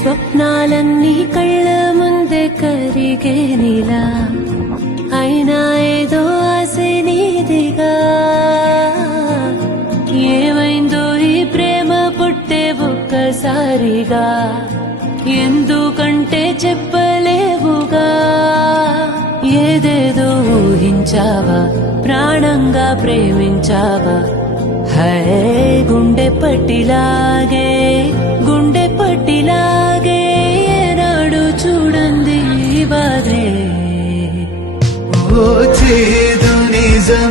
స్వప్నాలన్నీ కళ్ళ ముందే కరిగేనిలా అయినా ఏదో ఆశే నీదిగా ఏమైందో ఈ ప్రేమ పుట్టే ఒక్కసారిగా ఎందుకంటే చెప్పలేవుగా ఏదేదో ఊహించావా ప్రాణంగా ప్రేమించావా హై గుండె పట్టిలాగే ఏనాడు చూడంది బాధే ఓ చేదు నిజం